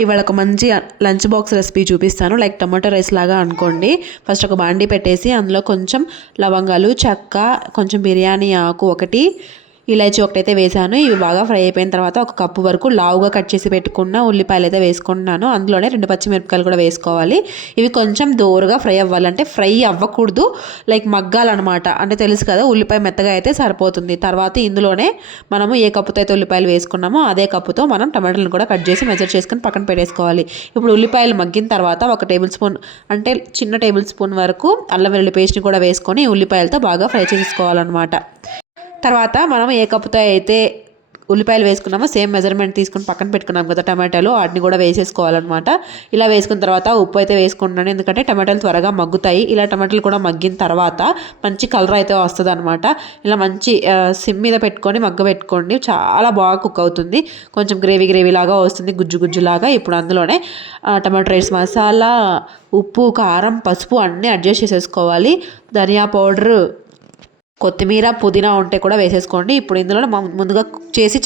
ఇవాళ ఒక మంచి లంచ్ బాక్స్ రెసిపీ చూపిస్తాను. లైక్ టమాటో రైస్ లాగా అనుకోండి. ఫస్ట్ ఒక బాండీ పెట్టేసి అందులో కొంచెం లవంగాలు, చెక్క, కొంచెం బిర్యానీ ఆకు ఒకటి, ఇలాచి ఒకటైతే వేసాను. ఇవి బాగా ఫ్రై అయిపోయిన తర్వాత ఒక కప్పు వరకు లావుగా కట్ చేసి పెట్టుకున్న ఉల్లిపాయలు అయితే వేసుకుంటున్నాను. అందులోనే 2 పచ్చిమిరపకాయలు కూడా వేసుకోవాలి. ఇవి కొంచెం దోరగా ఫ్రై అవ్వాలంటే ఫ్రై అవ్వకూడదు, లైక్ మగ్గాలన్నమాట. అంటే తెలుసు కదా, ఉల్లిపాయ మెత్తగా అయితే సరిపోతుంది. తర్వాత ఇందులోనే మనము ఏ కప్పుతో అయితే ఉల్లిపాయలు వేసుకున్నామో అదే కప్పుతో మనం టమాటాలను కూడా కట్ చేసి మెజర్ చేసుకుని పక్కన పెట్టేసుకోవాలి. ఇప్పుడు ఉల్లిపాయలు మగ్గిన తర్వాత ఒక టేబుల్ స్పూన్, అంటే చిన్న టేబుల్ స్పూన్ వరకు అల్లం వెల్లుల్లి పేస్ట్ని కూడా వేసుకొని ఉల్లిపాయలతో బాగా ఫ్రై చేసుకోవాలన్నమాట. తర్వాత మనం ఏ కప్పుతో అయితే ఉల్లిపాయలు వేసుకున్నామో సేమ్ మెజర్మెంట్ తీసుకుని పక్కన పెట్టుకున్నాం కదా టమాటాలు, వాటిని కూడా వేసేసుకోవాలన్నమాట. ఇలా వేసుకున్న తర్వాత ఉప్పు అయితే వేసుకుంటున్నాను, ఎందుకంటే టమాటాలు త్వరగా మగ్గుతాయి. ఇలా టమాటాలు కూడా మగ్గిన తర్వాత మంచి కలర్ అయితే వస్తుంది అనమాట. ఇలా మంచి సిమ్ మీద పెట్టుకొని మగ్గబెట్టుకోండి, చాలా బాగా కుక్ అవుతుంది. కొంచెం గ్రేవీ లాగా వస్తుంది, గుజ్జులాగా. ఇప్పుడు అందులోనే టమాటో రైస్ మసాలా, ఉప్పు, కారం, పసుపు అన్నీ అడ్జస్ట్ చేసేసుకోవాలి. ధనియా పౌడర్, కొత్తిమీర, పుదీనా ఉంటే కూడా వేసేసుకోండి. ఇప్పుడు ఇందులో ముందుగా చేసి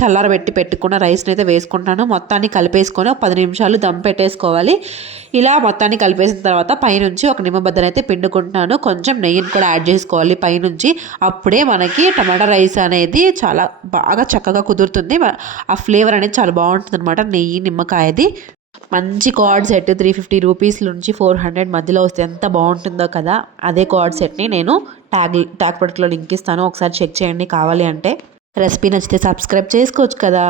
పెట్టుకున్న రైస్ని అయితే వేసుకుంటాను. మొత్తాన్ని కలిపేసుకొని ఒక 10 నిమిషాలు దమ్ పెట్టేసుకోవాలి. ఇలా మొత్తాన్ని కలిపేసిన తర్వాత పైనుంచి ఒక నిమ్మబద్దను అయితే పిండుకుంటున్నాను. కొంచెం నెయ్యిని కూడా యాడ్ చేసుకోవాలి పైనుంచి. అప్పుడే మనకి టమాటా రైస్ అనేది చాలా బాగా చక్కగా కుదురుతుంది. ఆ ఫ్లేవర్ అనేది చాలా బాగుంటుంది అనమాట, నెయ్యి నిమ్మకాయది. మంచి కార్డ్ సెట్ 350 రూపీస్ నుంచి 400 మధ్యలో వస్తే ఎంత బాగుంటుందో కదా. అదే కార్డ్ సెట్ని నేను ట్యాగ్ ప్రొడక్ట్లో లింక్ ఇస్తాను, ఒకసారి చెక్ చేయండి కావాలి అంటే. రెసిపీ నచ్చితే సబ్స్క్రైబ్ చేసుకోవచ్చు కదా.